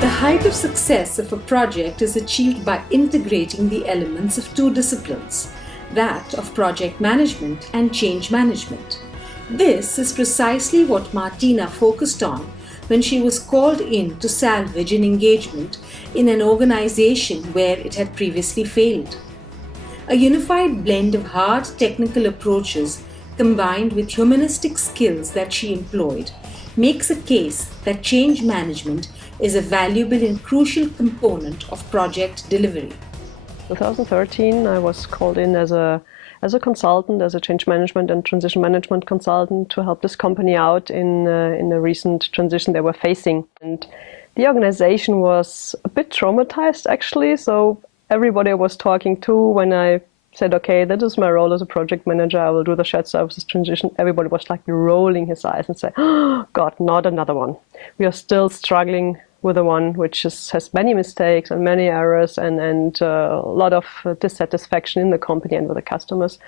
The height of success of a project is achieved by integrating the elements of two disciplines, that of project management and change management. This is precisely what Martina focused on when she was called in to salvage an engagement in an organization where it had previously failed. A unified blend of hard technical approaches combined with humanistic skills that she employed makes a case that change management is a valuable and crucial component of project delivery. 2013, I was called in as a consultant, as a change management and transition management consultant to help this company out in a recent transition they were facing. And the organization was a bit traumatized, actually. So everybody I was talking to, when I said, okay, that is my role as a project manager, I will do the shared services transition, everybody was like rolling his eyes and say, oh God, not another one. We are still struggling with the one which has many mistakes and many errors and a lot of dissatisfaction in the company and with the customers.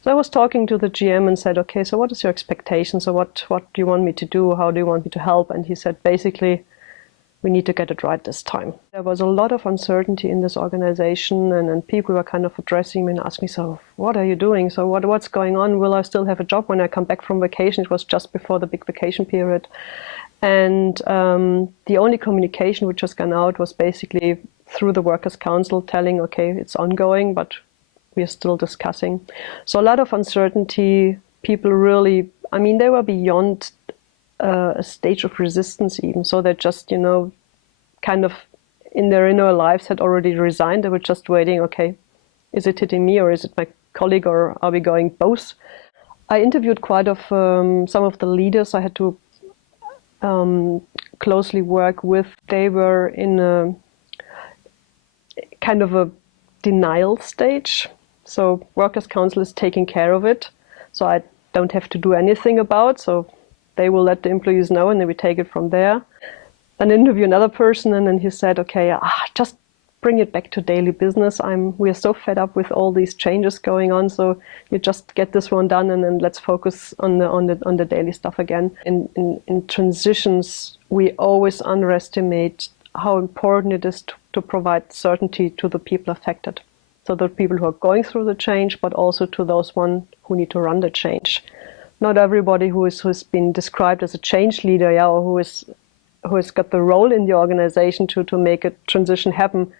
So I was talking to the GM and said, okay, so what is your expectation? So what do you want me to do? How do you want me to help? And he said, basically, we need to get it right this time. There was a lot of uncertainty in this organization, and people were kind of addressing me and asking me, so what are you doing? So what's going on? Will I still have a job when I come back from vacation? It was just before the big vacation period. And the only communication which has gone out was basically through the Workers' Council telling, okay, it's ongoing, but we are still discussing. So a lot of uncertainty, people really, I mean, they were beyond a stage of resistance even. So they just, kind of in their inner lives had already resigned. They were just waiting, okay, is it hitting me or is it my colleague or are we going both? I interviewed quite of some of the leaders I had to closely work with. They were in a kind of a denial stage. So Workers' Council is taking care of it. So I don't have to do anything about. So they will let the employees know and then we take it from there. Then interview another person and then he said, okay, just bring it back to daily business. We are so fed up with all these changes going on. So you just get this one done and then let's focus on the daily stuff again. In transitions, we always underestimate how important it is to provide certainty to the people affected. So the people who are going through the change, but also to those who need to run the change. Not everybody who's been described as a change leader, or who has got the role in the organization to make a transition happen,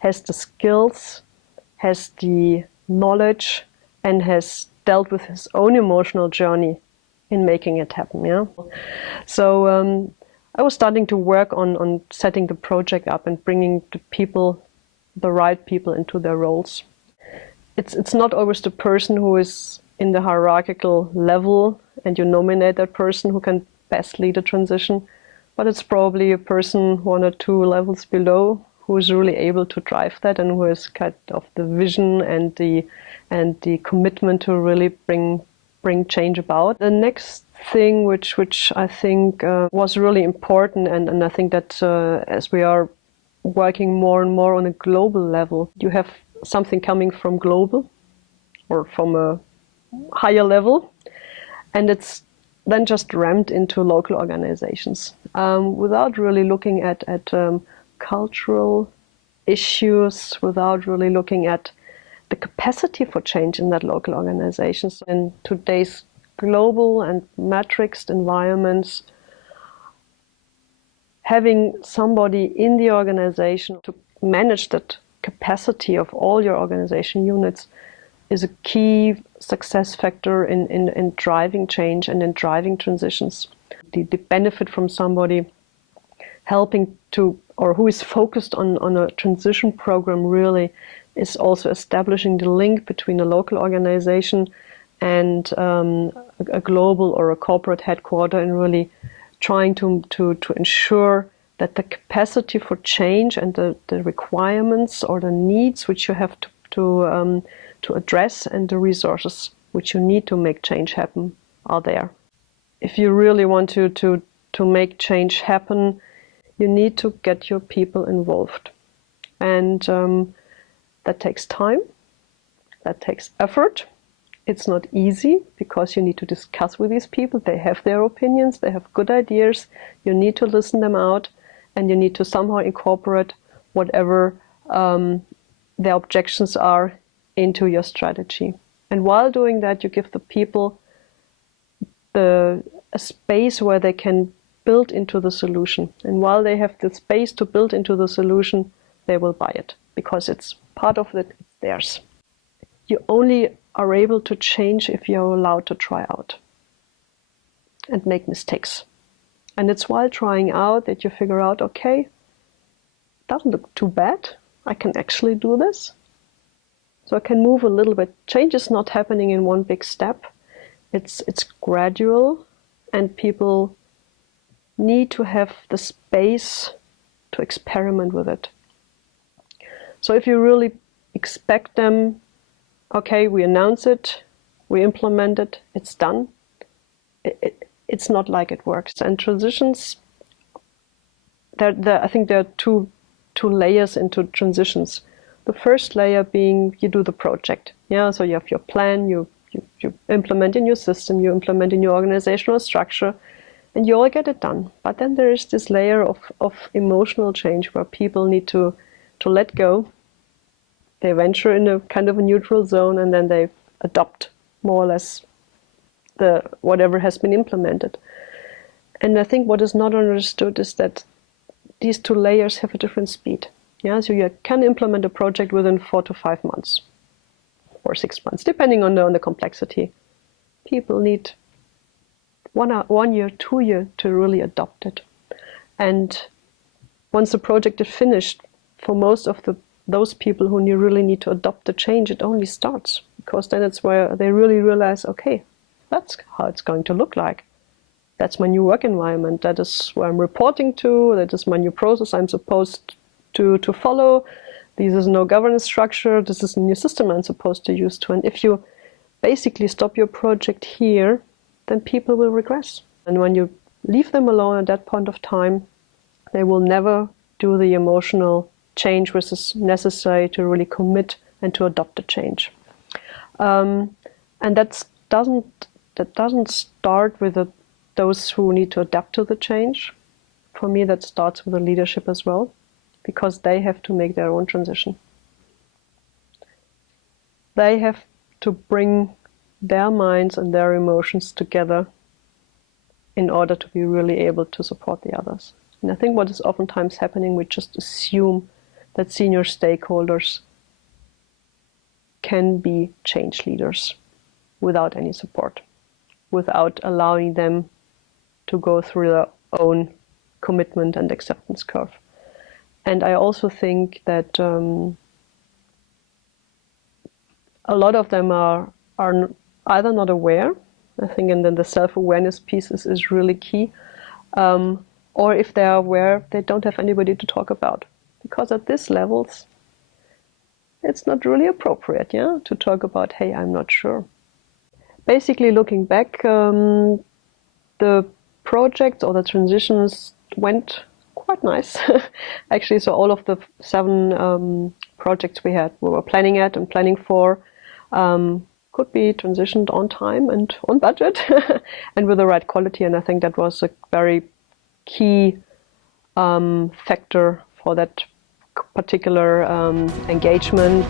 has the skills, has the knowledge, and has dealt with his own emotional journey in making it happen. Yeah. So I was starting to work on setting the project up and bringing the right people into their roles. It's not always the person who is in the hierarchical level and you nominate that person who can best lead a transition, but it's probably a person 1 or 2 levels below who is really able to drive that and who has kind of the vision and the commitment to really bring change about. The next thing which I think was really important, and I think that as we are working more and more on a global level, you have something coming from global or from a higher level, and it's then just ramped into local organizations without really looking at cultural issues, without really looking at the capacity for change in that local organizations. In today's global and matrixed environments, having somebody in the organization to manage that capacity of all your organization units is a key success factor in driving change and in driving transitions. The benefit from somebody helping to, or who is focused on a transition program really, is also establishing the link between a local organization and a global or a corporate headquarter, and really trying to ensure that the capacity for change and the requirements or the needs which you have to address and the resources which you need to make change happen are there. If you really want to make change happen, you need to get your people involved. And that takes time, that takes effort. It's not easy because you need to discuss with these people. They have their opinions, they have good ideas. You need to listen them out. and you need to somehow incorporate whatever their objections are into your strategy. And while doing that, you give the people a space where they can build into the solution. And while they have the space to build into the solution, they will buy it because it's part of it, it's theirs. You only are able to change if you're allowed to try out and make mistakes. And it's while trying out that you figure out, okay, doesn't look too bad. I can actually do this. So I can move a little bit. Change is not happening in one big step. It's gradual, and people need to have the space to experiment with it. So if you really expect them, okay, we announce it, we implement it, it's done, it's not like it works. And transitions, I think there are two layers into transitions. The first layer being you do the project. Yeah, so you have your plan, you implement a new system, you implement a new organizational structure, and you all get it done. But then there is this layer of emotional change where people need to let go. They venture in a kind of a neutral zone, and then they adopt more or less whatever has been implemented. And I think what is not understood is that these two layers have a different speed. Yeah, so you can implement a project within 4 to 5 months or 6 months, depending on the complexity. People need 1 year, 2 years to really adopt it. And once the project is finished, for most of those people who really need to adopt the change, it only starts, because then it's where they really realize, okay, that's how it's going to look like. That's my new work environment. That is where I'm reporting to. That is my new process I'm supposed to follow. This is no governance structure. This is a new system I'm supposed to use to. And if you basically stop your project here, then people will regress. And when you leave them alone at that point of time, they will never do the emotional change which is necessary to really commit and to adopt the change. And that doesn't start with those who need to adapt to the change. For me, that starts with the leadership as well, because they have to make their own transition. They have to bring their minds and their emotions together in order to be really able to support the others. And I think what is oftentimes happening, we just assume that senior stakeholders can be change leaders without any support, without allowing them to go through their own commitment and acceptance curve. And I also think that a lot of them are either not aware, I think, and then the self-awareness piece is really key, or if they are aware, they don't have anybody to talk about. Because at these levels, it's not really appropriate, yeah, to talk about, hey, I'm not sure. Basically, looking back, the projects or the transitions went quite nice. Actually, so all of the 7 projects we were planning at and planning for could be transitioned on time and on budget and with the right quality. And I think that was a very key factor for that particular engagement.